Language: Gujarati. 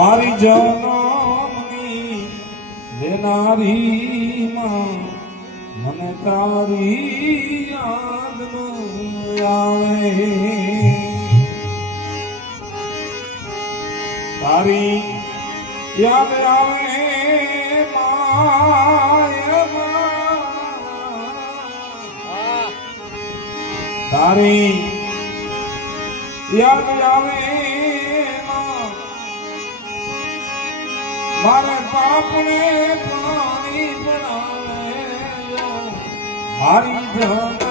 મારી જનમની દેનારી માં મને તારી યાદ આવે, તારી યાદ આવે માય, તારી યાદ આવે મારે પાપને પાણી બનાવે મારી ધન